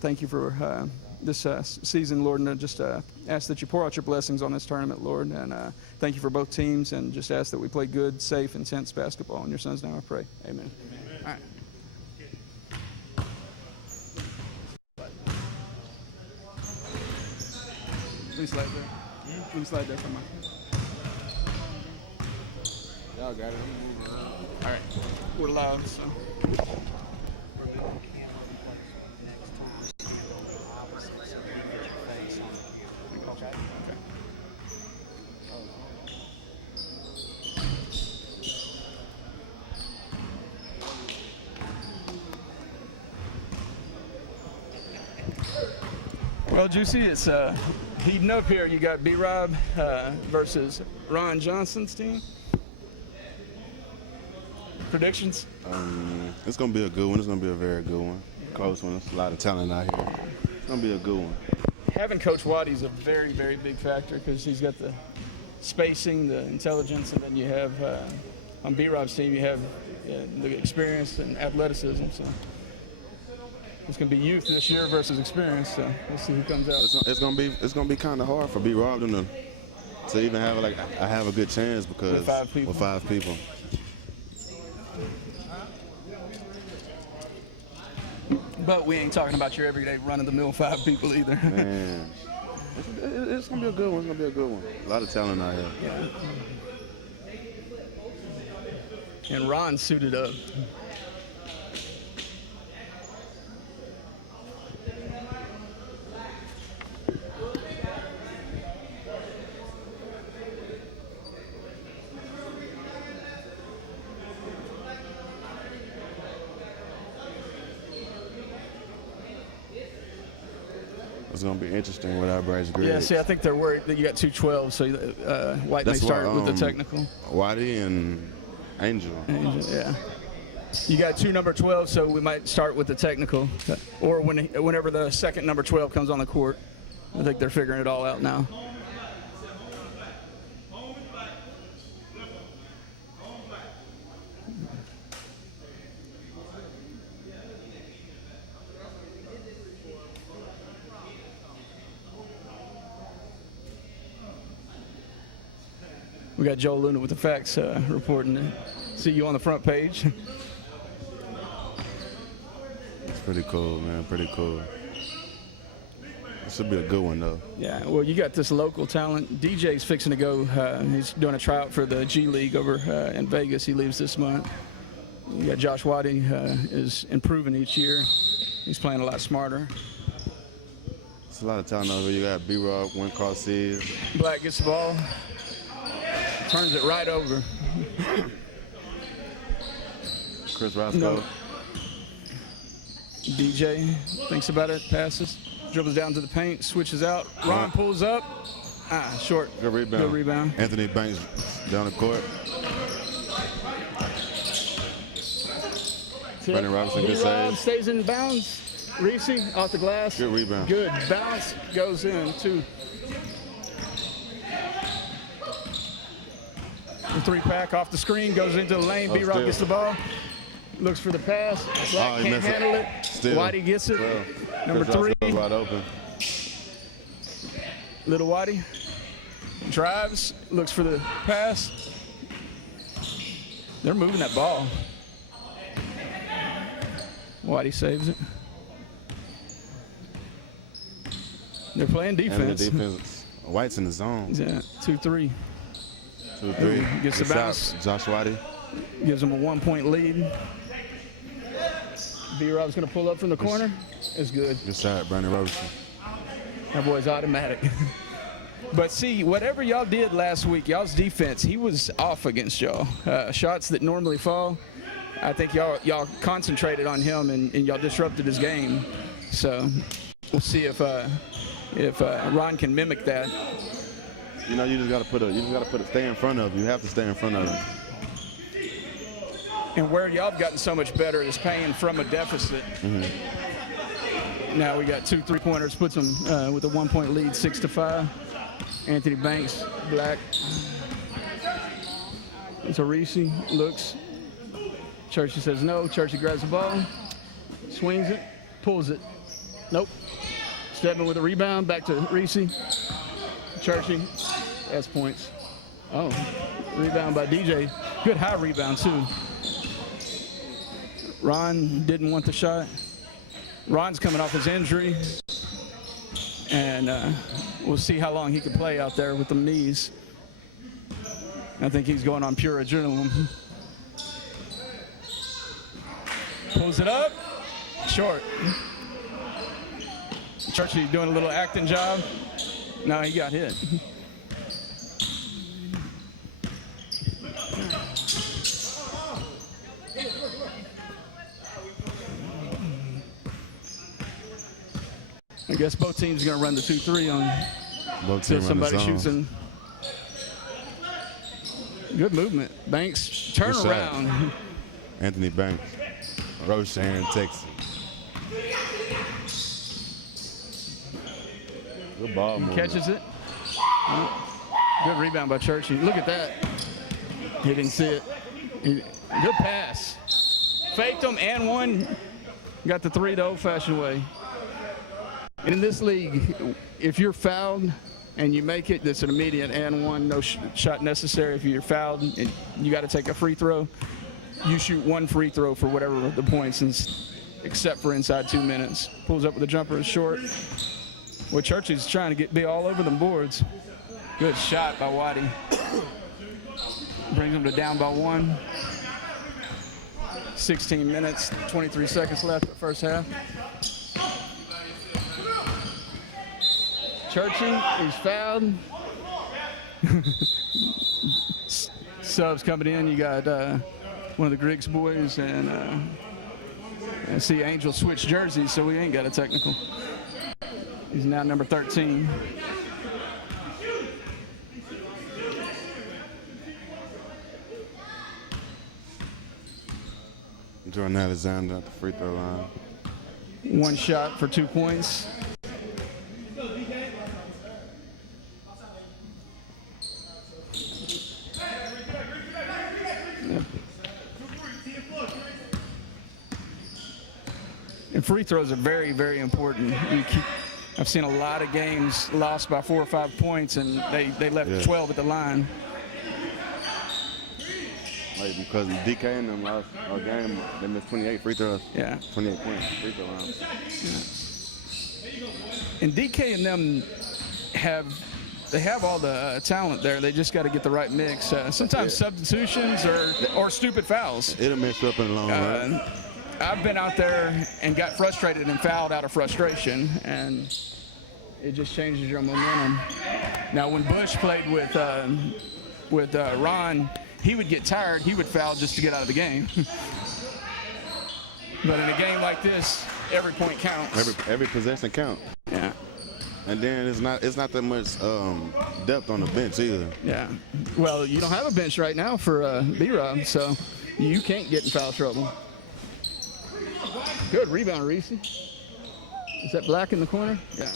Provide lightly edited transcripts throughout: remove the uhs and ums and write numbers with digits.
thank you for this season, Lord, and just ask that you pour out your blessings on this tournament, Lord, and thank you for both teams, and just ask that we play good, safe, intense basketball. In your son's name I pray. Amen. All right. Please slide there. Please slide there for my. Y'all got it. All right. We're live, so. Well, Juicy, it's heating up here. You got B-Rob versus Ron Johnson's team. Predictions? It's going to be a good one. It's going to be a very good one. Close one. There's a lot of talent out here. It's going to be a good one. Having Coach Waddy's a very, very big factor because he's got the spacing, the intelligence, and then you have, on B-Rob's team, you have the experience and athleticism. So it's going to be youth this year versus experience, so we'll see who comes out. It's going to be kind of hard for B-Rob to even have a good chance because with five people. But we ain't talking about your everyday run-of-the-mill 5 people either. Man, it's going to be a good one. It's going to be a good one. A lot of talent out here. Yeah. And Ron suited up. It's going to be interesting without Bryce Griggs. Yeah, see, I think they're worried that you got 2 12, so White may start with the technical. Waddy and Angel. Yeah. You got 2 number 12, so we might start with the technical. Or whenever the second number 12 comes on the court. I think they're figuring it all out now. We got Joe Luna with the facts reporting. See you on the front page. It's pretty cool, man. Pretty cool. This should be a good one, though. Yeah, well, you got this local talent. DJ's fixing to go. He's doing a tryout for the G League over in Vegas. He leaves this month. You got Josh Waddy is improving each year. He's playing a lot smarter. It's a lot of talent over here. You got B-Rob, one cross seas. Black gets the ball. Turns it right over. Chris Roscoe. No. DJ thinks about it, passes, dribbles down to the paint, switches out. Ron pulls up. Short. Good rebound. Good rebound. Anthony Banks down the court. Brandon Robinson, good save. Stays in bounds. Reese off the glass. Good rebound. Good bounce. Goes in, 2. The 3-pack off the screen, goes into the lane. B-Rob gets the ball. Looks for the pass. Black can't handle it. Whitey gets it. Number 3. Wide open. Little Whitey drives, looks for the pass. They're moving that ball. Whitey saves it. They're playing defense. And the defense. White's in the zone. Yeah, 2-3. 2-3. Gets the bounce. Josh Waddy. Gives them a 1-point lead. B-Rob's going to pull up from the corner. It's good. Good shot, Brandon Robinson. That boy's automatic. But see, whatever y'all did last week, y'all's defense, he was off against y'all. Shots that normally fall, I think y'all concentrated on him and y'all disrupted his game. So we'll see if Ron can mimic that. You know, you just got to stay in front of him. You have to stay in front of him. And where y'all have gotten so much better is paying from a deficit. Mm-hmm. Now we got 2 3-pointers, puts them with a 1-point lead, 6-5. Anthony Banks, Black. It's a Reese, looks. Churchy says no. Churchy grabs the ball, swings it, pulls it. Nope. Stedman with a rebound. Back to Reese. Churchy. That's points. Oh, rebound by DJ. Good high rebound, too. Ron didn't want the shot. Ron's coming off his injury. And we'll see how long he can play out there with the knees. I think he's going on pure adrenaline. Pulls it up. Short. Churchy doing a little acting job. No, he got hit. I guess both teams are going to run the 2-3 on Both teams somebody run the shoots in. Good movement. Banks, turn Good shot. around. Anthony Banks, Roshan, Texas. Good ball movement. Catches it. Good rebound by Churchy. Look at that. He didn't see it. Good pass. Faked him and one. Got the three the old-fashioned way. And in this league, if you're fouled and you make it, that's an immediate and one, no shot necessary. If you're fouled and you got to take a free throw, you shoot one free throw for whatever the points, except for inside 2 minutes. Pulls up with a jumper, is short. Well, Churchy's trying to be all over them boards. Good shot by Waddy. Brings them to down by one. 16 minutes, 23 seconds left in the first half. Churchy, he's fouled. Subs coming in. You got one of the Griggs boys and I see Angel switch jerseys, so we ain't got a technical. He's now number 13. Jordan Alexander at the free throw line. One shot for 2 points. And free throws are very, very important. I've seen a lot of games lost by 4 or 5 points, and they left 12 at the line. Like because DK and them lost a game, they missed 28 free throws. Yeah. 28 points free throw line. Yeah. And DK and them have all the talent there. They just got to get the right mix. Sometimes substitutions or stupid fouls. It'll mess up in the long run. I've been out there and got frustrated and fouled out of frustration, and it just changes your momentum. Now, when Bush played with Ron, he would get tired. He would foul just to get out of the game. But in a game like this, every point counts. Every possession counts. Yeah. And then it's not that much depth on the bench either. Yeah. Well, you don't have a bench right now for B-Rob, so you can't get in foul trouble. Good rebound, Reese. Is that Black in the corner? Yeah.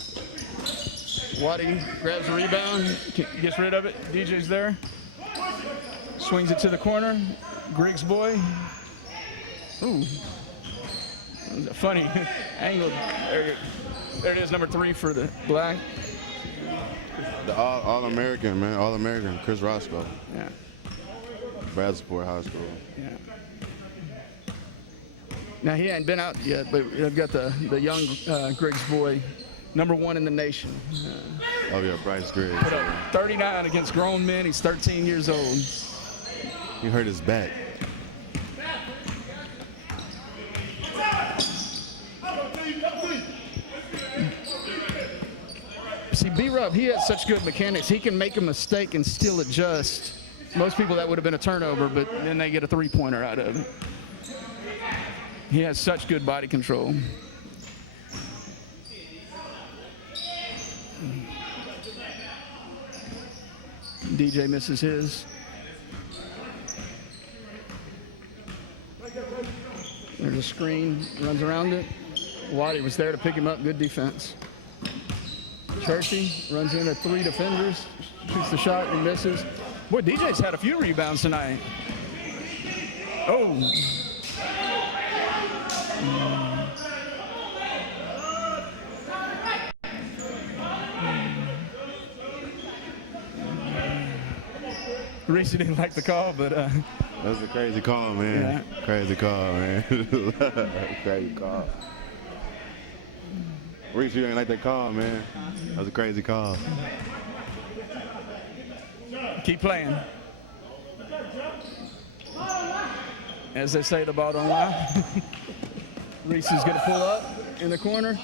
Waddy grabs the rebound, gets rid of it. DJ's there. Swings it to the corner. Griggs boy. Ooh. That was a funny angle. There it is, number 3 for the Black. The All-American, man. All-American, Chris Roscoe. Yeah. Bradsport High School. Yeah. Now, he hadn't been out yet, but I've got the young Griggs boy, number 1 in the nation. Oh, yeah, Bryce Griggs. Put up 39 against grown men. He's 13 years old. He hurt his back. See, B-Rob, he has such good mechanics. He can make a mistake and still adjust. Most people, that would have been a turnover, but then they get a three-pointer out of it. He has such good body control. DJ misses his. There's a screen, runs around it. Waddy was there to pick him up, good defense. Churchy runs into 3 defenders, shoots the shot and misses. Boy, DJ's had a few rebounds tonight. Reese didn't like the call, but That was a crazy call, man. Yeah. Crazy call, man. Crazy call. Reese, you ain't like that call, man. That was a crazy call. keep playing. As they say, the ball don't lie. Reese is going to pull up in the corner.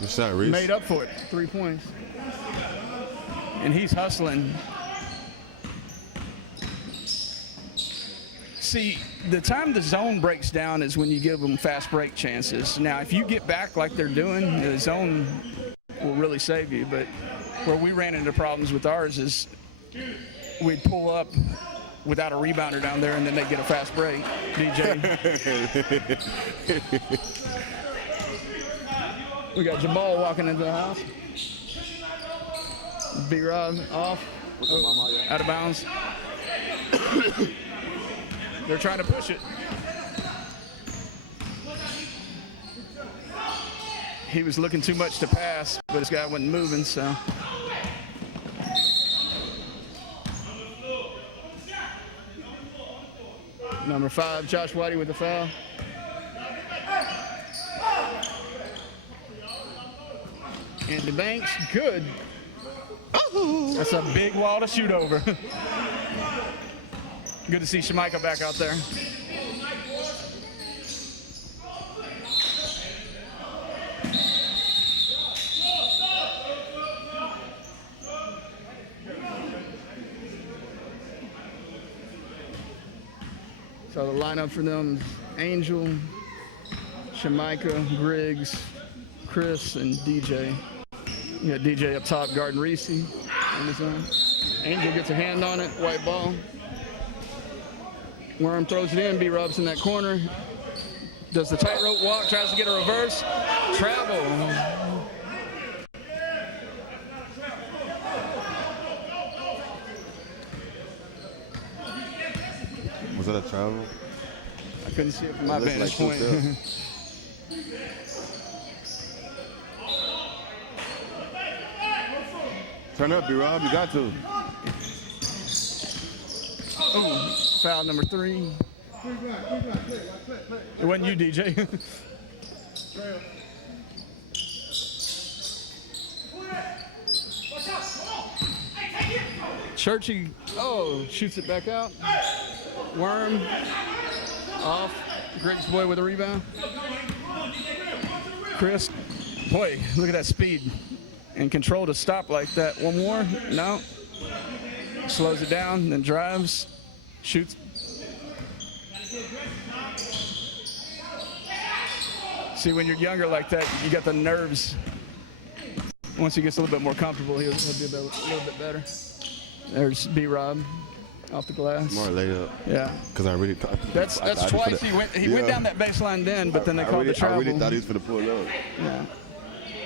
Good shot, Reese. Made up for it. 3 points. And he's hustling. See, the time the zone breaks down is when you give them fast break chances. Now, if you get back like they're doing, the zone will really save you. But where we ran into problems with ours is we'd pull up without a rebounder down there, and then they get a fast break. DJ. We got Jamal walking into the house. B-Rod off. Out of bounds. They're trying to push it. He was looking too much to pass, but this guy wasn't moving, so. Number 5, Josh Whitey with the foul. Anthony Banks, good. That's a big wall to shoot over. Good to see Shemika back out there. So the lineup for them is Angel, Shemika, Griggs, Chris, and DJ. You got DJ up top guarding Reese in the zone. Angel gets a hand on it, white ball. Worm throws it in, B-Rob's in that corner. Does the tightrope walk, tries to get a reverse. Travel. Was that a travel? I couldn't see it from my vantage like point. Turn up, B-Rob, you got to. Oh, foul number 3. It wasn't you, DJ. Churchy, shoots it back out. Worm, off. Griggs boy with a rebound. Chris, boy, look at that speed and control to stop like that. One more, no. Slows it down, then drives, shoots. See, when you're younger like that, you got the nerves. Once he gets a little bit more comfortable, he'll be a little bit better. There's B-Rob off the glass. More layup. Yeah. Because I really thought. That's twice he went down that baseline then, but then they called the travel. I really thought he was going to pull up. Yeah.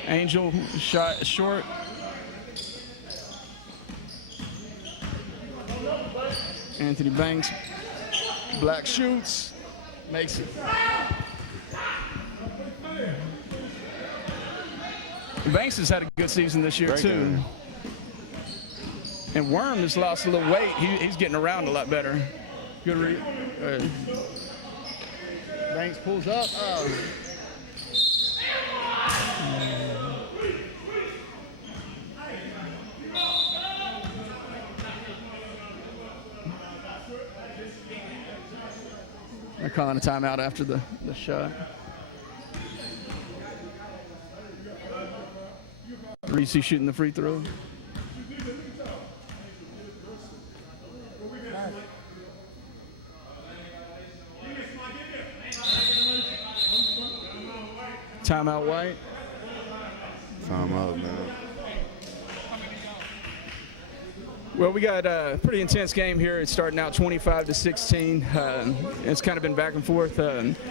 Angel shot short. Anthony Banks, black shoots, makes it. Banks has had a good season this year, too. Game. And Worm has lost a little weight. He's getting around a lot better. Good read. Banks pulls up. Oh. They're calling a timeout after the shot. Reese shooting the free throw. Timeout, White. Timeout, man. Well, we got a pretty intense game here. It's starting out 25-16. It's kind of been back and forth.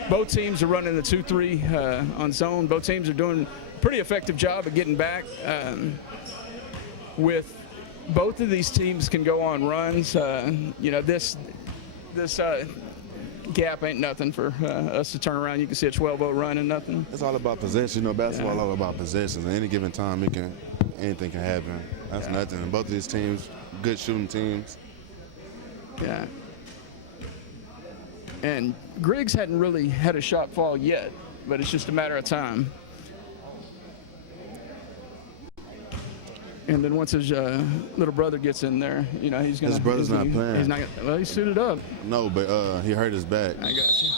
Both teams are running the 2-3 on zone. Both teams are doing a pretty effective job of getting back. With both of these teams can go on runs. This gap ain't nothing for us to turn around. You can see a 12-0 run and nothing. It's all about possession. Basketball is all about possessions. At any given time, anything can happen. That's nothing. And both of these teams, good shooting teams. Yeah. And Griggs hadn't really had a shot fall yet, but it's just a matter of time. And then once his little brother gets in there, you know, he's going to... His brother's not playing. He's not gonna, well, he's suited up. No, but he hurt his back. I got you.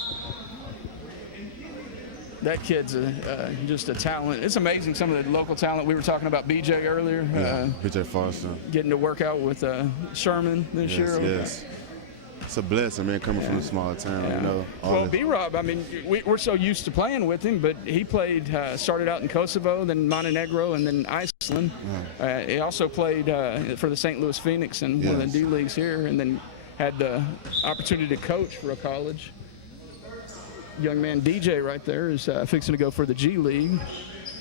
That kid's just a talent. It's amazing, some of the local talent. We were talking about BJ earlier. Yeah, BJ Foster. Getting to work out with Sherman this year. Yes. It's a blessing, man, coming from a small town, you know. Well, B-Rob, I mean, we're so used to playing with him, but he played, started out in Kosovo, then Montenegro, and then Iceland. He also played for the St. Louis Phoenix in one of the D leagues here, and then had the opportunity to coach for a college. Young man DJ right there is fixing to go for the G League.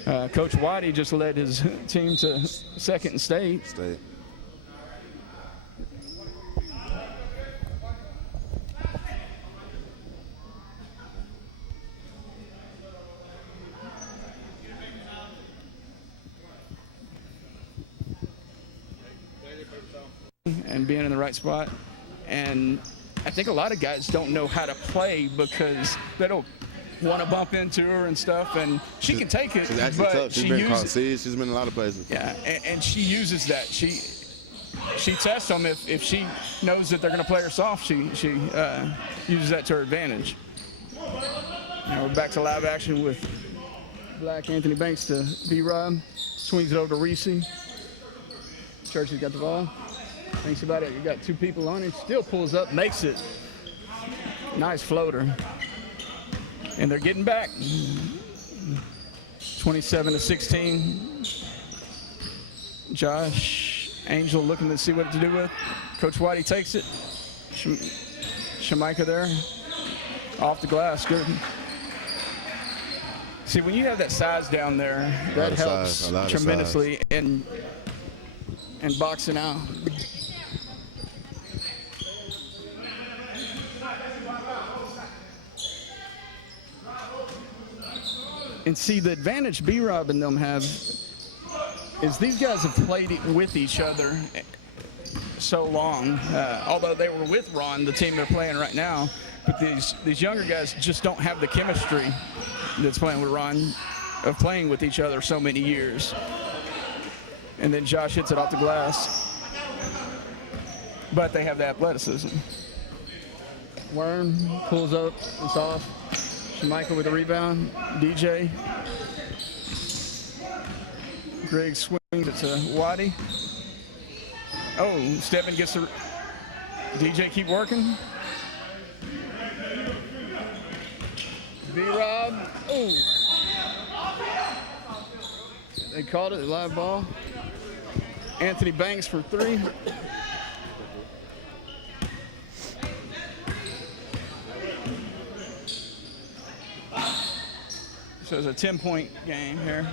Coach Whitey just led his team to second in state. And being in the right spot. And I think a lot of guys don't know how to play because they don't want to bump into her and stuff. And she can take it, she's actually but tough. She's been caught seas. She's been in a lot of places. Yeah, and she uses that. She tests them if she knows that they're going to play her soft. She uses that to her advantage. Now we're back to live action with Black Anthony Banks to B-Rob. Swings it over to Reese. Churchy's got the ball. Thinks about it. You got two people on it. Still pulls up, makes it. Nice floater. And they're getting back. 27-16. Josh Angel looking to see what to do with. Coach Whitey takes it. Shamaika there. Off the glass. Good. See, when you have that size down there, that helps tremendously in boxing out. And see, the advantage B-Rob and them have is these guys have played with each other so long. Although they were with Ron, the team they're playing right now, but these younger guys just don't have the chemistry that's playing with Ron of playing with each other so many years. And then Josh hits it off the glass. But they have the athleticism. Worm pulls up, it's off. Shamaika with the rebound. DJ. Greg swings it to Waddy. Oh, Stebbin gets the... DJ keep working. B-Rob. Oh. They called it a live ball. Anthony Banks for three. So it's a 10-point game here.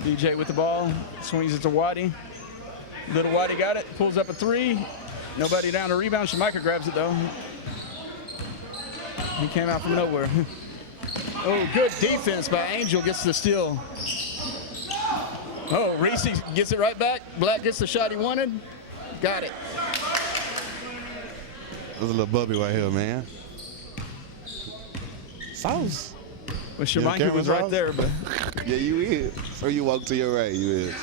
DJ with the ball, swings it to Waddy. Little Waddy got it, pulls up a three. Nobody down to rebound. Shamaika grabs it though. He came out from nowhere. Oh, good defense by Angel, gets the steal. Oh, Reese gets it right back. Black gets the shot he wanted. Got it. That was a little bubby right here, man. Sauce. Well, Shamaika was right there, but... Yeah, you is. Or you walk to your right, you is.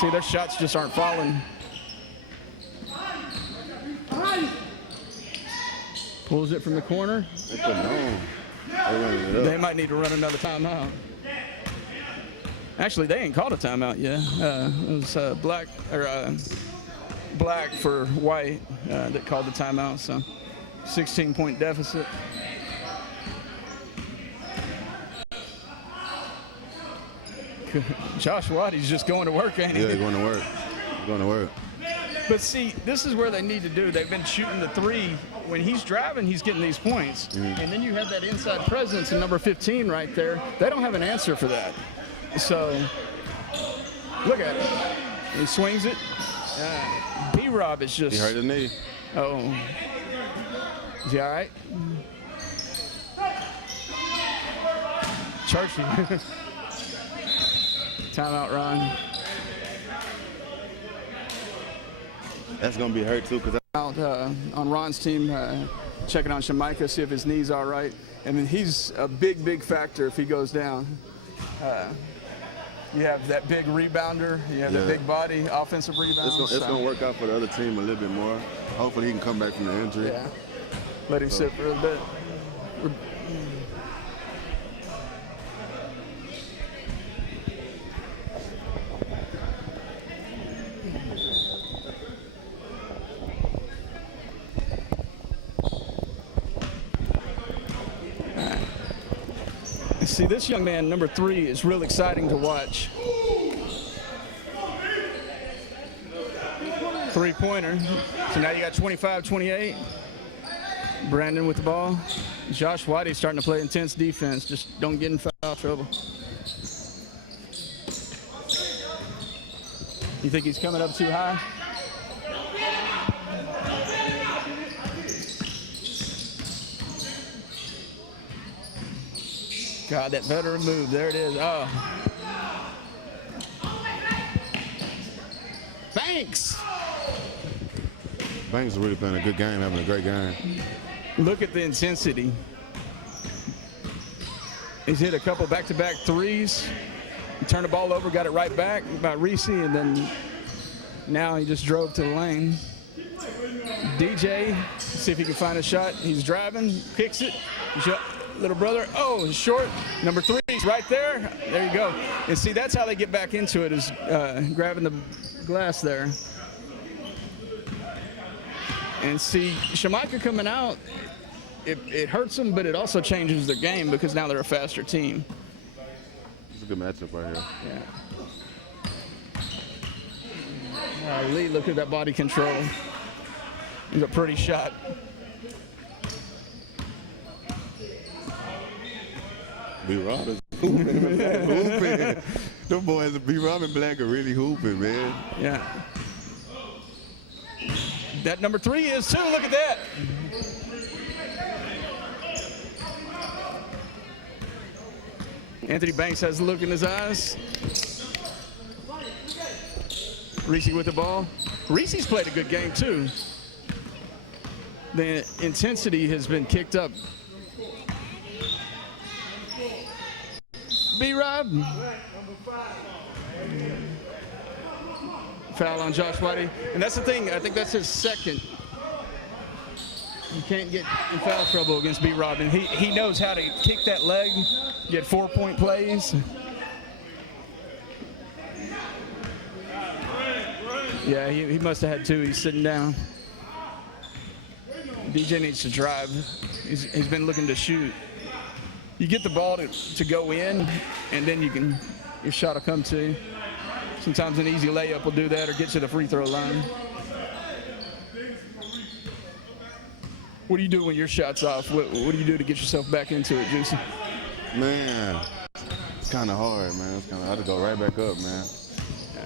See, their shots just aren't falling. Pulls it from the corner. They might need to run another timeout. Actually, they ain't called a timeout yet. It was Black for White that called the timeout. So 16-point deficit. Josh Waddy's just going to work, ain't he? Yeah, going to work. Going to work. But see, this is where they need to do. They've been shooting the three. When he's driving, he's getting these points. And then you have that inside presence in number 15 right there. They don't have an answer for that. So, look at it. He swings it. B-Rob is just... He hurt his knee. Oh. Is he all right? Churchy. Timeout, Ron. That's gonna be hurt too, cause Out on Ron's team, checking on Shamaika, see if his knee's all right. And then he's a big factor if he goes down. You have that big rebounder, you have that big body, offensive rebound. It's gonna work out for the other team a little bit more. Hopefully he can come back from the injury. Yeah. Let him sit for a bit. See, this young man, number 3, is real exciting to watch. Three-pointer. So now you got 25-28. Brandon with the ball. Josh Whitey starting to play intense defense. Just don't get in foul trouble. You think he's coming up too high? God, that veteran move. There it is. Oh. Banks. Banks is really playing a good game, having a great game. Look at the intensity. He's hit a couple back-to-back threes. He turned the ball over, got it right back by Reese, and then now he just drove to the lane. DJ, see if he can find a shot. He's driving, kicks it. Little brother, oh, short. Number 3 is right there. There you go. And see, that's how they get back into it, is grabbing the glass there. And see, Shamaika coming out, it hurts them, but it also changes their game because now they're a faster team. It's a good matchup right here. Yeah. Lee, look at that body control. It's a pretty shot. B-Rob is hooping. Them boys, B-Rob and Black are really hooping, man. Yeah. That number 3 is too. Look at that. Anthony Banks has a look in his eyes. Reese with the ball. Reese's played a good game too. The intensity has been kicked up. B-Rob. Foul on Josh Whitey. And that's the thing, I think that's his second. You can't get in foul trouble against B-Rob. And he knows how to kick that leg, get 4-point plays. Yeah, he must have had 2. He's sitting down. DJ needs to drive. He's been looking to shoot. You get the ball to go in, and then your shot will come to you. Sometimes an easy layup will do that or get you the free throw line. What do you do when your shot's off? What do you do to get yourself back into it, Juicy? Man, it's kind of hard, man. I have to go right back up, man. Yeah.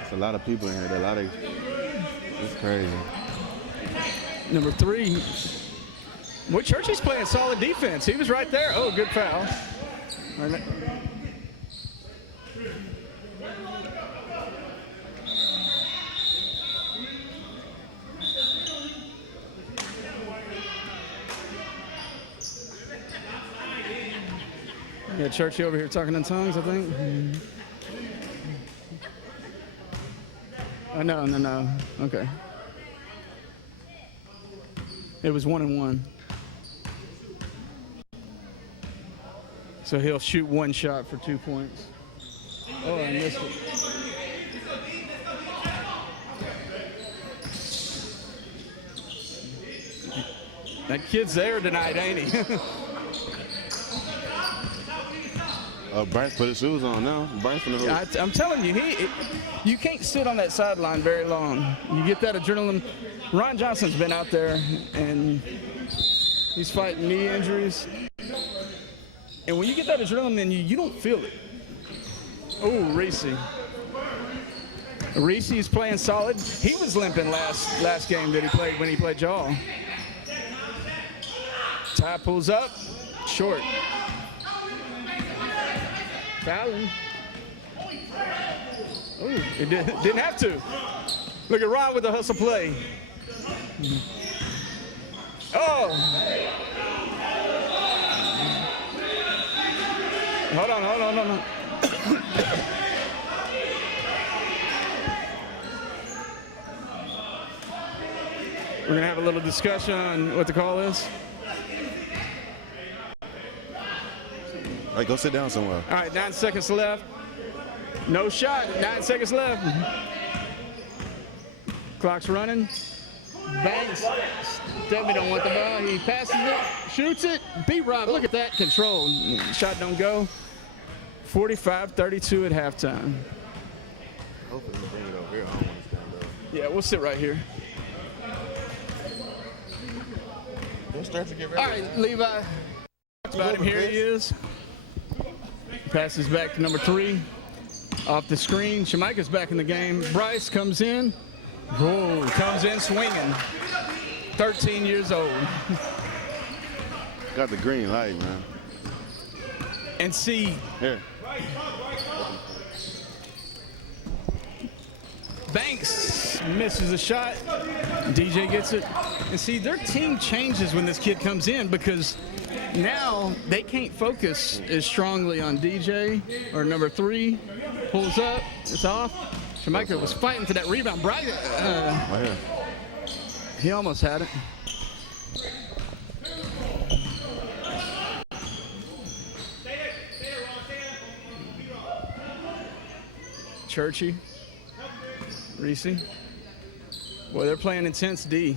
It's a lot of people in here. It's crazy. Number 3. Well, Churchy's playing solid defense. He was right there. Oh, good foul. Yeah, Churchy over here talking in tongues, I think. Oh, no. Okay. It was 1-1. So he'll shoot 1 shot for 2 points. Oh, I missed it. That kid's there tonight, ain't he? Bryce put his shoes on now. Bryce from the hoop. I'm telling you, you can't sit on that sideline very long. You get that adrenaline. Ron Johnson's been out there, and he's fighting knee injuries. And when you get that adrenaline in you don't feel it. Oh, Reese. Reese is playing solid. He was limping last game that he played when he played Jaw. Ty pulls up, short. Fouling. Ooh, it didn't have to. Look at Ron with the hustle play. Oh. Hold on. We're going to have a little discussion on what the call is. All right, go sit down somewhere. All right, 9 seconds left. No shot, 9 seconds left. Clock's running. Banks definitely don't want the ball. He passes it, shoots it. B-Rob, look at that control. Shot don't go. 45-32 at halftime. Hopefully you bring it over here. I don't want to stand up. Yeah, we'll sit right here. We'll start to get ready. All right, Levi. About him, here he is. Passes back to number 3. Off the screen. Shamaika's back in the game. Bryce comes in. Whoa, comes in swinging. 13 years old. Got the green light, man. And see, Here. Banks misses a shot. DJ gets it. And see, their team changes when this kid comes in because now they can't focus as strongly on DJ or number 3. Pulls up. It's off. Shamaika was fighting for that rebound. Bryce, Right here. he almost had it. Churchy. Reese. Boy, they're playing intense D.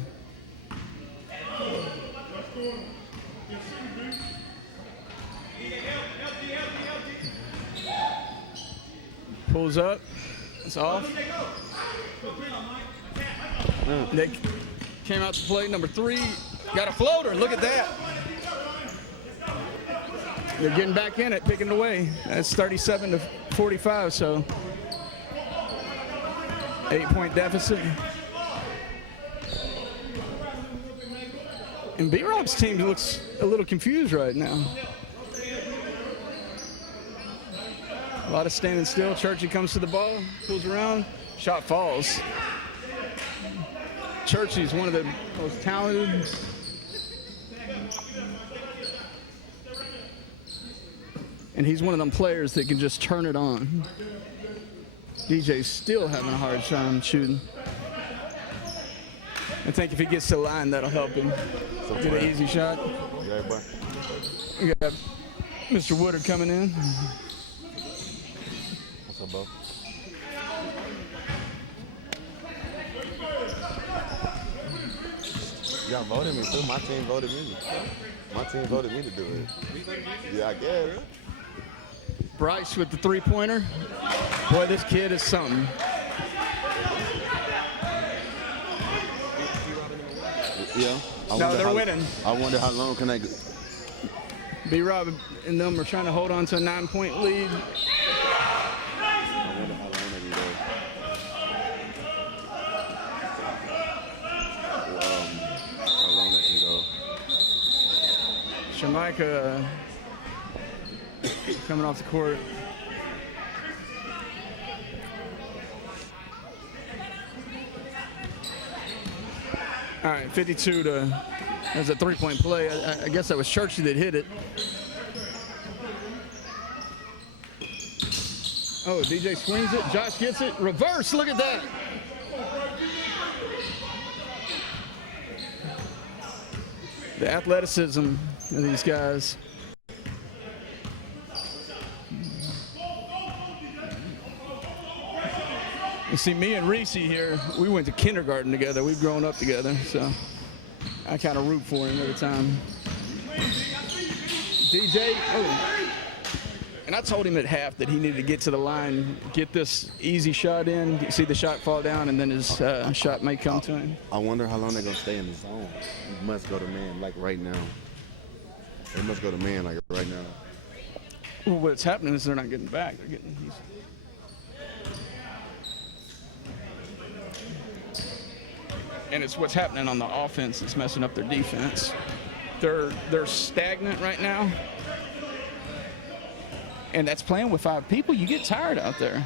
Pulls up. It's off. They came out to play. Number 3 got a floater. Look at that. They're getting back in it, picking it away. That's 37-45, so 8-point deficit. And B-Rob's team looks a little confused right now. A lot of standing still. Churchy comes to the ball, pulls around, shot falls. Churchy's one of the most talented. And he's one of them players that can just turn it on. DJ's still having a hard time shooting. I think if he gets to the line, that'll help him get an easy shot. We got Mr. Woodard coming in. What's up, bro? Y'all voted me too. My team voted me. My team voted me to do it. Yeah, I guess. Bryce with the 3-pointer. Boy, this kid is something. Yeah. No, they're winning. I wonder how long can I go. B-Rob and them are trying to hold on to a 9-point lead. I wonder how long they can go. How long they can go. Shamaika coming off the court. All right, 52 to, that's a 3-point play. I guess that was Churchy that hit it. Oh, DJ swings it. Josh gets it. Reverse, look at that. The athleticism of these guys. You see, me and Reese here, we went to kindergarten together. We've grown up together, so I kind of root for him every time. DJ, oh. And I told him at half that he needed to get to the line, get this easy shot in, see the shot fall down, and then his shot may come to him. I wonder how long they're going to stay in the zone. You must go to man, like right now. They must go to man, like right now. Well, what's happening is they're not getting back. They're getting easy. And it's what's happening on the offense that's messing up their defense. They're stagnant right now. And that's playing with 5 people. You get tired out there.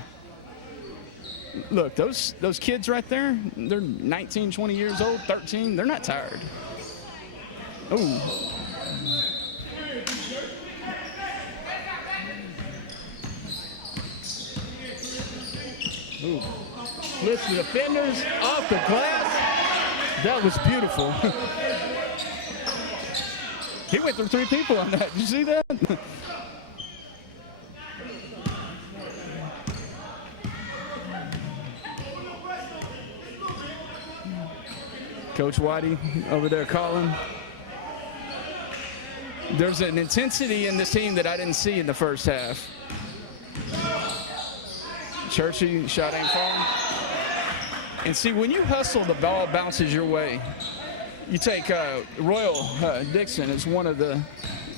Look, those kids right there, they're 19, 20 years old, 13. They're not tired. Ooh. Ooh. Splits the defenders off the glass. That was beautiful. He went through 3 people on that. Did you see that? Coach Whitey over there calling. There's an intensity in this team that I didn't see in the first half. Churchy, shot ain't falling. And see, when you hustle, the ball bounces your way. You take Royal Dixon as one of the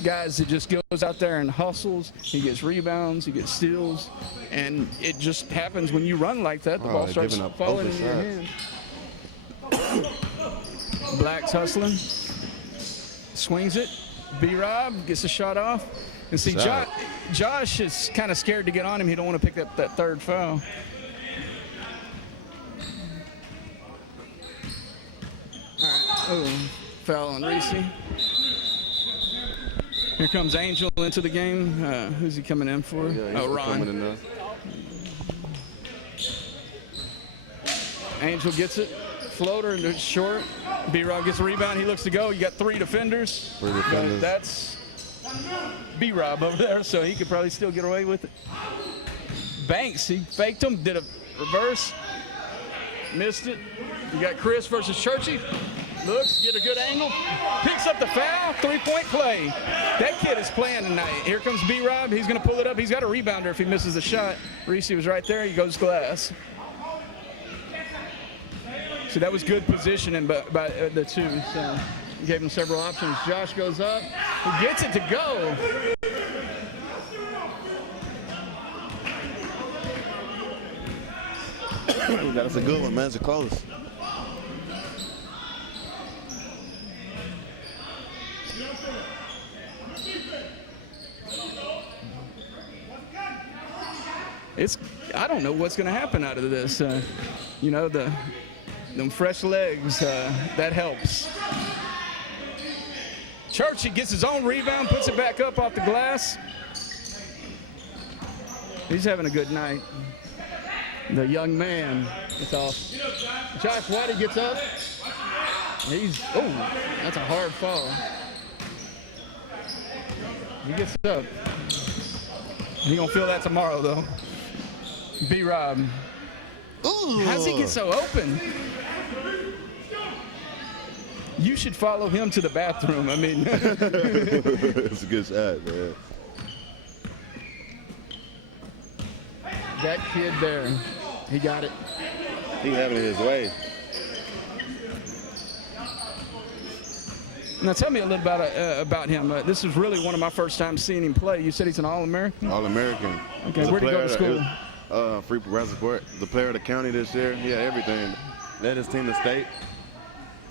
guys that just goes out there and hustles. He gets rebounds, he gets steals, and it just happens when you run like that. The ball starts falling in your hand. Black's hustling, swings it. B-Rob gets a shot off. And see, Josh is kind of scared to get on him. He don't want to pick up that 3rd foul. All right. Oh, foul on Reese. Here comes Angel into the game. Who's he coming in for? Ron. Angel gets it. Floater and it's short. B-Rob gets a rebound. He looks to go. You got 3 defenders. That's B-Rob over there, so he could probably still get away with it. Banks, he faked him, did a reverse, missed it. You got Chris versus Churchy. Looks, get a good angle, picks up the foul, 3-point play. That kid is playing tonight. Here comes B-Rob. He's going to pull it up. He's got a rebounder if he misses the shot. Reese was right there. He goes glass. So that was good positioning by the 2. So he gave him several options. Josh goes up. He gets it to go. That's a good one, man. It's a close. I don't know what's going to happen out of this. You know, them fresh legs, that helps. Churchy gets his own rebound, puts it back up off the glass. He's having a good night. The young man gets off. Josh Whitey gets up. That's a hard fall. He gets up. He gonna feel that tomorrow, though. B-Rob. How's he get so open? You should follow him to the bathroom. I mean. It's a good shot, man. That kid there, he got it. He having it his way. Now tell me a little about him. This is really one of my first times seeing him play. You said he's an All-American? All-American. Okay, where'd he go to school? Free Reservoir. The player of the county this year. He had everything. Led his team to state.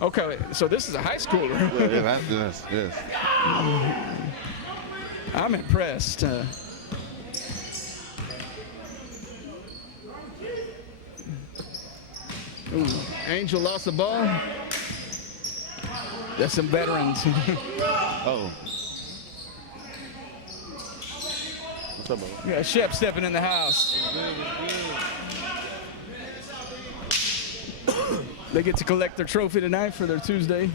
Okay, so this is a high schooler. Yes. I'm impressed. Angel lost the ball. That's some veterans. Oh. What's up, bro? Yeah, Shep stepping in the house. They get to collect their trophy tonight for their Tuesday.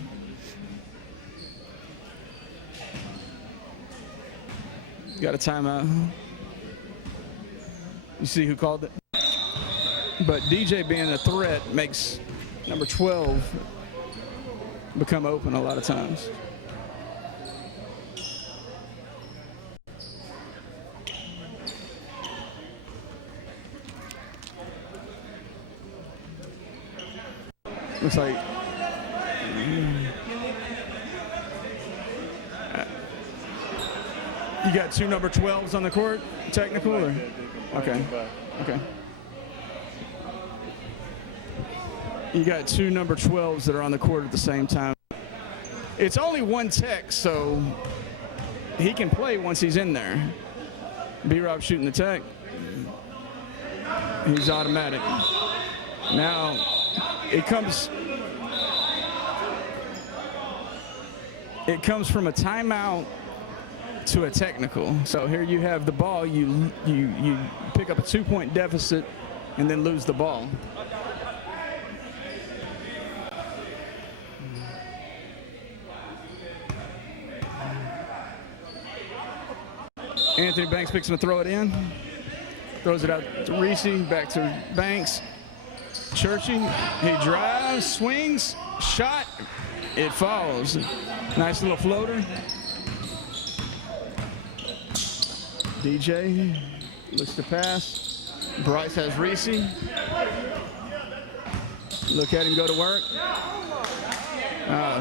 Got a timeout. You see who called it? But DJ being a threat makes number 12 become open a lot of times. Looks like you got 2 number 12s on the court, technical, or? Okay. You got 2 number 12s that are on the court at the same time. It's only 1 tech, so he can play once he's in there. B-Rob shooting the tech. He's automatic. Now, it comes from a timeout to a technical. So here you have the ball, you pick up a 2-point deficit and then lose the ball. Anthony Banks picks him to throw it in. Throws it out to Reese, back to Banks. Churchy, he drives, swings, shot, it falls. Nice little floater. DJ looks to pass. Bryce has Reese. Look at him go to work.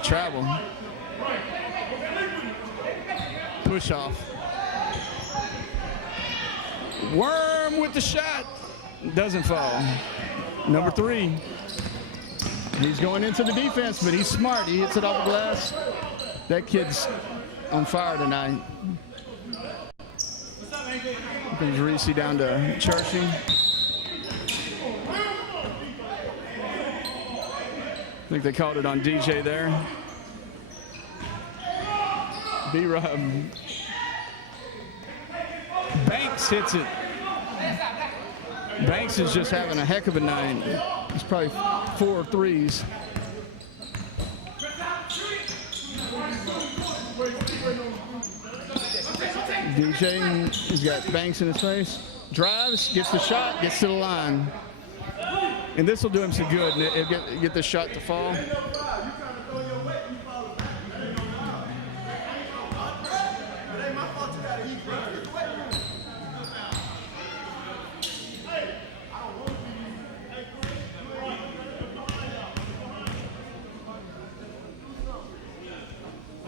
Travel. Push off. Worm with the shot. Doesn't fall. Number 3. He's going into the defense, but he's smart. He hits it off the glass. That kid's on fire tonight. Brings Reese down to Churchy. I think they called it on DJ there. B-Rob. Banks hits it. Banks is just having a heck of a night. It's probably 4 threes. DJ, he's got Banks in his face. Drives, gets the shot, gets to the line. And this will do him some good. He'll get the shot to fall.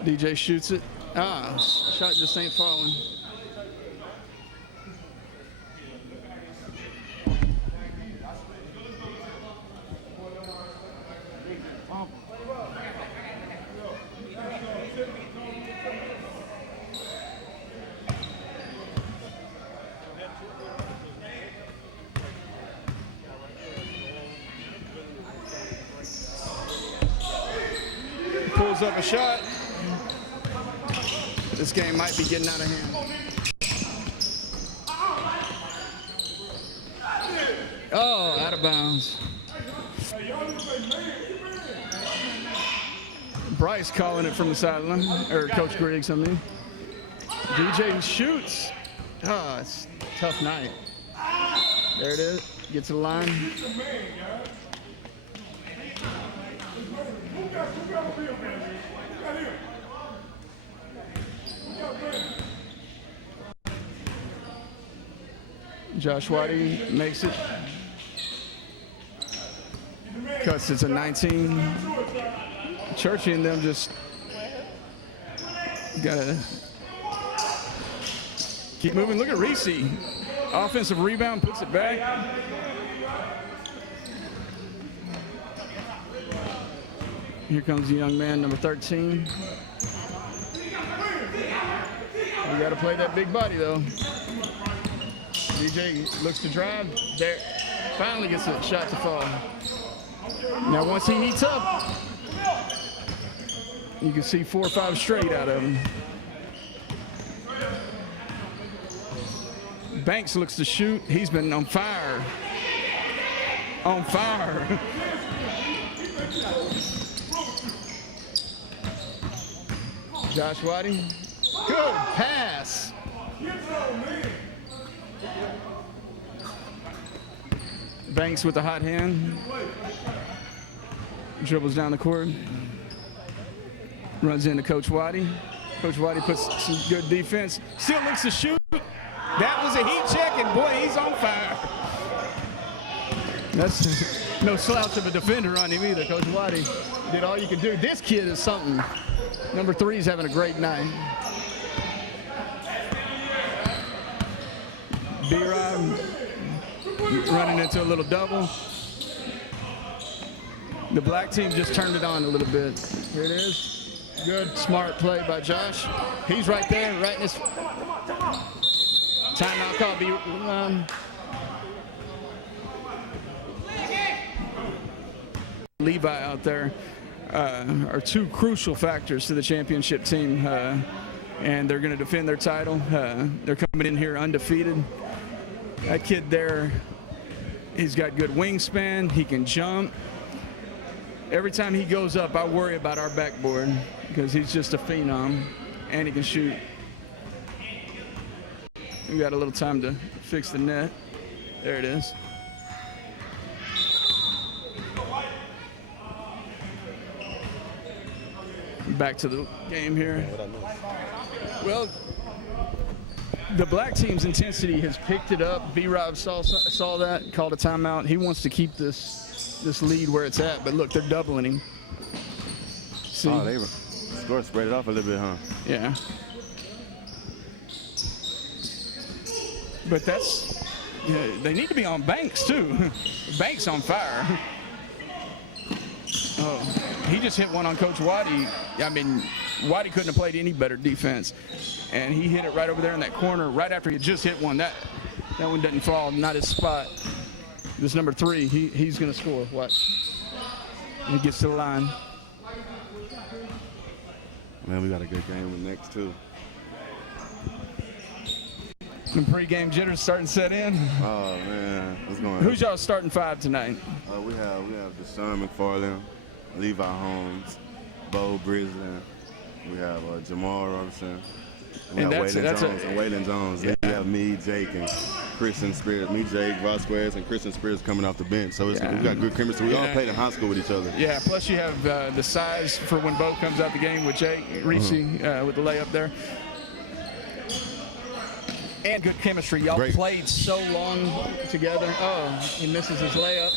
DJ shoots it. Shot just ain't falling. Pulls up a shot. This game might be getting out of hand. Oh, out of bounds. Bryce calling it from the sideline, or Coach Griggs, I mean. DJ shoots. Oh, it's a tough night. There it is. Gets to the line. Josh Whitey makes it. Cuts it to 19. Churchy and them just gotta keep moving. Look at Reese. Offensive rebound, puts it back. Here comes the young man, number 13. We gotta play that big body though. DJ looks to drive. There, finally gets a shot to fall. Now once he heats up, you can see 4 or 5 straight out of him. Banks looks to shoot. He's been on fire. On fire. Josh Whitey. Good pass. Banks with the hot hand. Dribbles down the court. Runs into Coach Whitey. Coach Whitey puts some good defense. Still looks to shoot. That was a heat check, and boy, he's on fire. That's no slouch of a defender on him either. Coach Whitey did all you could do. This kid is something. Number 3 is having a great night. B-Rob running into a little double. The black team just turned it on a little bit. Here it is. Good, smart play by Josh. He's right there, right in his timeout call. Levi out there are two crucial factors to the championship team, and they're going to defend their title. They're coming in here undefeated. That kid there, he's got good wingspan. He can jump. Every time he goes up, I worry about our backboard because he's just a phenom, and he can shoot. We got a little time to fix the net. There it is. Back to the game here. Well, the black team's intensity has picked it up. B-Rob saw that, called a timeout. He wants to keep this lead where it's at, but look, they're doubling him. See? Oh, they spread it off a little bit, huh? Yeah. But they need to be on Banks too. Banks on fire. Oh, he just hit one on Coach Waddy. I mean, Waddy couldn't have played any better defense. And he hit it right over there in that corner right after he just hit one. That one doesn't fall, not his spot. This number 3, he's going to score. Watch. He gets to the line. Man, we got a good game with next, too. The pregame jitters starting to set in. Oh, man. What's going on? Who's y'all starting 5 tonight? We have Deshaun McFarland, Levi Holmes, Bo Brislin. We have Jamal Robinson. We have Waylon Jones. Yeah. Then we have me, Jake, and Christian Spears. Me, Jake, Vasquez, and Christian Spears coming off the bench. So we got good chemistry. We all played in high school with each other. Yeah, plus you have the size for when Bo comes out the game with Jake Reese with the layup there. And good chemistry. Y'all played so long together. Oh, he misses his layup.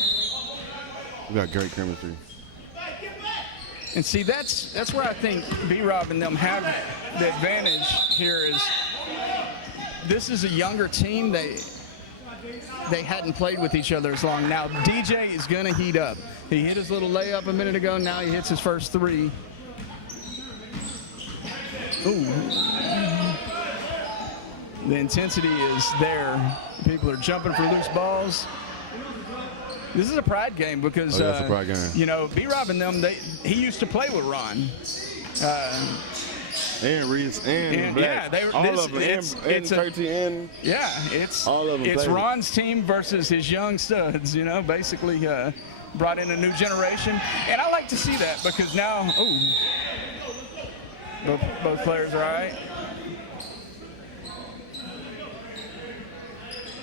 We got great chemistry. And see, that's where I think B-Rob and them have the advantage here is this is a younger team. They hadn't played with each other as long. Now, DJ is going to heat up. He hit his little layup a minute ago. Now he hits his first 3. Ooh. The intensity is there. People are jumping for loose balls. This is a pride game because, a pride game. You know, B-Rob and them, he used to play with Ron. And Reese and Black. Yeah, all of them. And Turkey and all of them. It's Ron's team versus his young studs. You know, basically brought in a new generation, and I like to see that because now, both players are all right.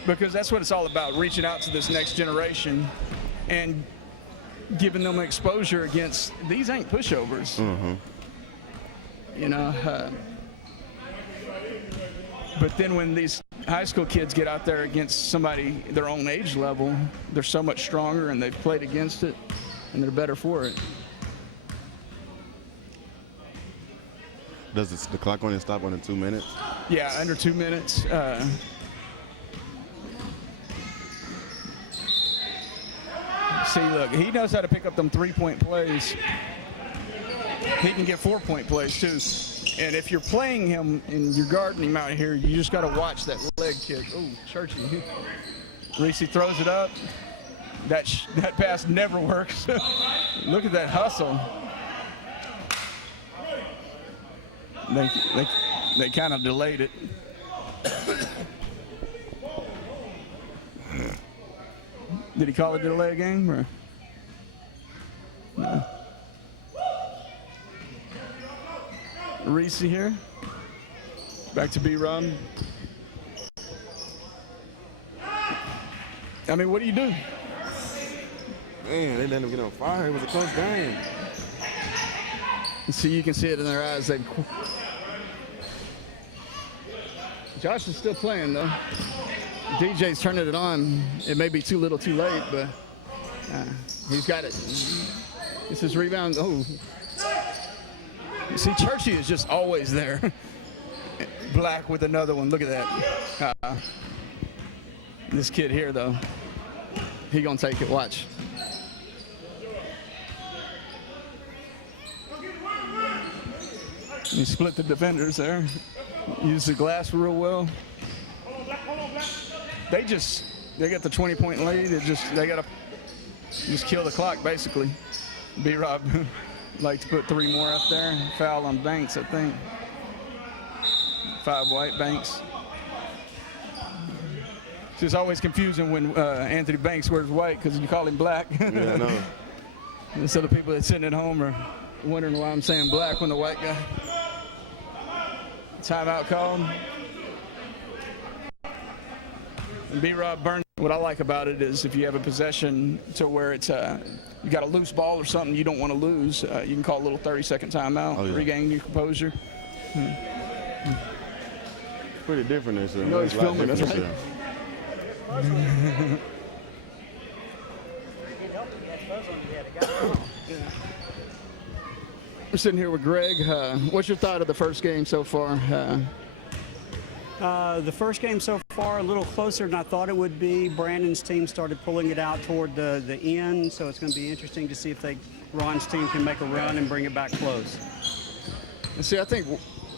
Because that's what it's all about, reaching out to this next generation and giving them exposure against these ain't pushovers. You know, but then when these high school kids get out there against somebody their own age level, they're so much stronger and they've played against it and they're better for it. Does the clock only stop under 2 minutes? Yeah, under 2 minutes. See, look, he knows how to pick up them 3-point plays. He can get 4-point plays, too. And if you're playing him and you're guarding him out here, you just got to watch that leg kick. Oh, Churchy. Reese throws it up. That pass never works. Look at that hustle. They kind of delayed it. Did he call it a delay game or no? Reese here. Back to B-Rob. I mean, what do you do? Man, they let him get on fire. It was a close game. See, you can see it in their eyes. Josh is still playing, though. DJ's turning it on. It may be too little too late, but he's got it. This is rebound. Oh. See, Churchy is just always there. Black with another one. Look at that. This kid here, though, he gonna take it. Watch. He split the defenders there. Used the glass real well. They got the 20-point lead. They got to just kill the clock, basically. B-Rob like to put 3 more up there. Foul on Banks, I think. 5 white, Banks. It's always confusing when Anthony Banks wears white because you call him black. Yeah, I know. And so the people that sitting at home are wondering why I'm saying black when the white guy. Timeout called. And B-Rob Burns. What I like about it is if you have a possession to where it's you got a loose ball or something you don't want to lose, you can call a little 30-second timeout, regain your composure. Pretty different this year. You know he's filming us, right? We're sitting here with Greg. What's your thought of the first game so far? The first game so far a little closer than I thought it would be. Brandon's team started pulling it out toward the end, so it's going to be interesting to see if Ron's team can make a run and bring it back close. And see, I think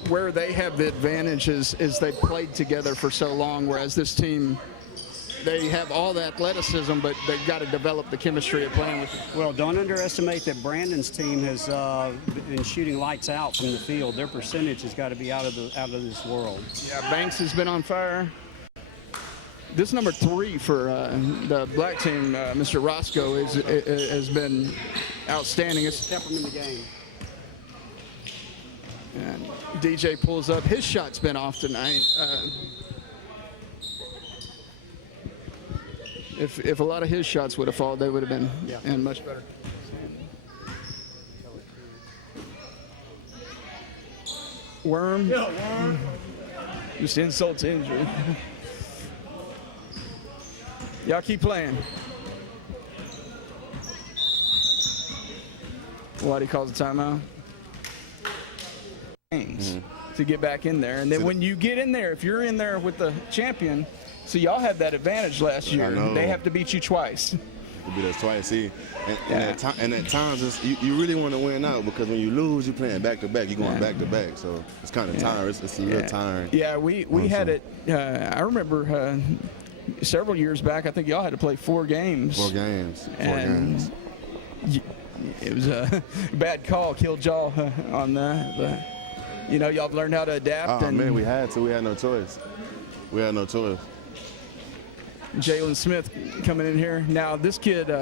where they have the advantage is they played together for so long, whereas this team, they have all the athleticism, but they've got to develop the chemistry of playing with it. Well, don't underestimate that Brandon's team has been shooting lights out from the field. Their percentage has got to be out of this world. Yeah, Banks has been on fire. This number 3 for the black team, Mr. Roscoe, has been outstanding. It's kept him in the game. And DJ pulls up. His shot's been off tonight. If a lot of his shots would have fallen, they would have been and much better. Worm. Yeah, Worm. Just insult to injury. Y'all keep playing. Whitey calls a timeout. To get back in there. And then when you get in there, if you're in there with the champion, so y'all had that advantage last year. They have to beat you twice. They beat us twice, see. And at times, you really want to win out because when you lose, you're playing back-to-back. You're going back-to-back. So it's kind of tiring. It's a little tiring. Yeah, we had it. I remember several years back, I think y'all had to play 4 games. 4 games. 4 games. It was a bad call. Killed y'all on that. But, you know, y'all learned how to adapt. Oh, man, we had to. We had no choice. Jalen Smith coming in here. Now, this kid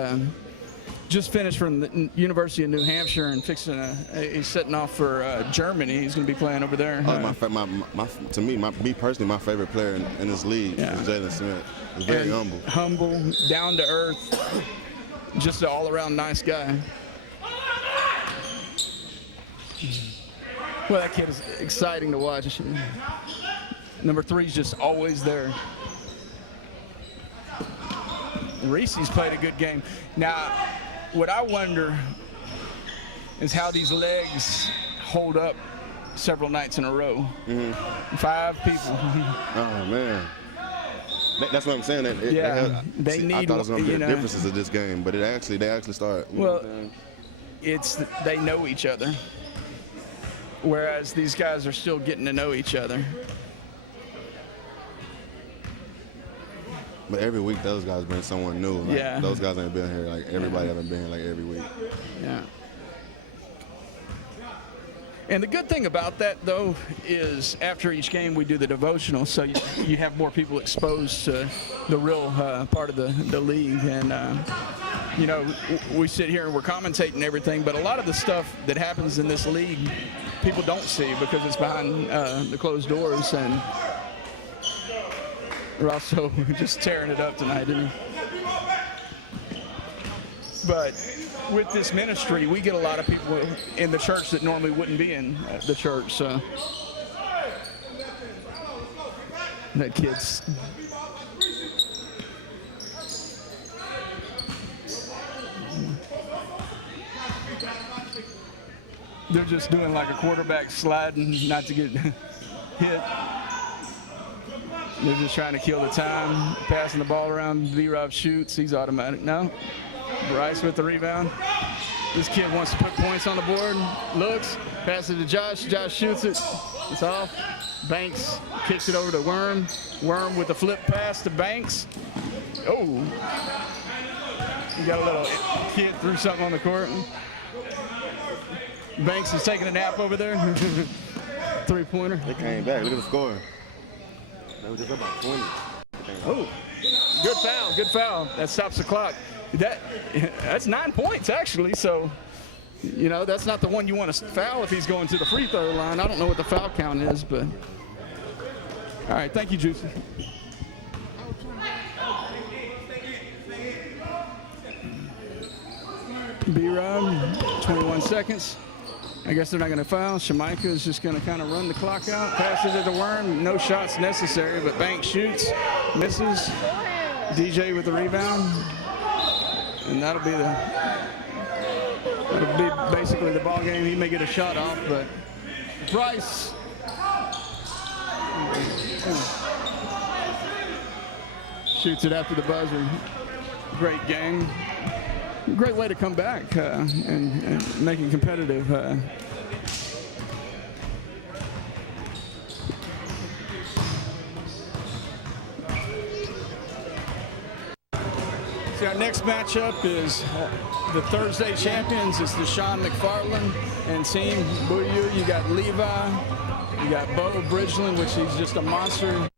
just finished from the University of New Hampshire and he's setting off for Germany. He's going to be playing over there. Me personally, my favorite player in this league is Jalen Smith. He's very humble. Humble, down to earth, just an all-around nice guy. Well, that kid is exciting to watch. Number 3 is just always there. Reese's played a good game. Now, what I wonder is how these legs hold up several nights in a row. 5 people. Oh, man. That's what I'm saying. They need. I thought it was going to be the differences of this game, but they actually start. They know each other, whereas these guys are still getting to know each other. But every week, those guys bring someone new. Those guys ain't been here like everybody haven't been here like every week. Yeah. And the good thing about that, though, is after each game we do the devotional, so you have more people exposed to the real part of the league. And, you know, we sit here and we're commentating everything, but a lot of the stuff that happens in this league people don't see because it's behind the closed doors. And Rosso just tearing it up tonight, isn't he? But with this ministry, we get a lot of people in the church that normally wouldn't be in the church. So that kid's they're just doing like a quarterback sliding not to get hit. They're just trying to kill the time, passing the ball around. B-Rob shoots. He's automatic. No. Bryce with the rebound. This kid wants to put points on the board. Looks, passes to Josh. Josh shoots it. It's off. Banks kicks it over to Worm. Worm with the flip pass to Banks. Oh. You got a little kid threw something on the court. Banks is taking a nap over there. Three-pointer. They came back. Look at the score. They were just up by 20. Oh, good foul. Good foul. That stops the clock. That's 9 points, actually. So, you know, that's not the one you want to foul if he's going to the free throw line. I don't know what the foul count is, but. All right, thank you, Juicy. B-Rob, 21 seconds. I guess they're not going to foul. Shamaika is just going to kind of run the clock out. Passes it to Worm. No shots necessary, but Banks shoots, misses. DJ with the rebound. And that'll be basically the ball game. He may get a shot off, but Bryce shoots it after the buzzer. Great game. Great way to come back and make it competitive. So our next matchup is the Thursday champions. It's the Sean McFarland and Team Booyoo. You got Levi, you got Bo Bridgeland, which he's just a monster.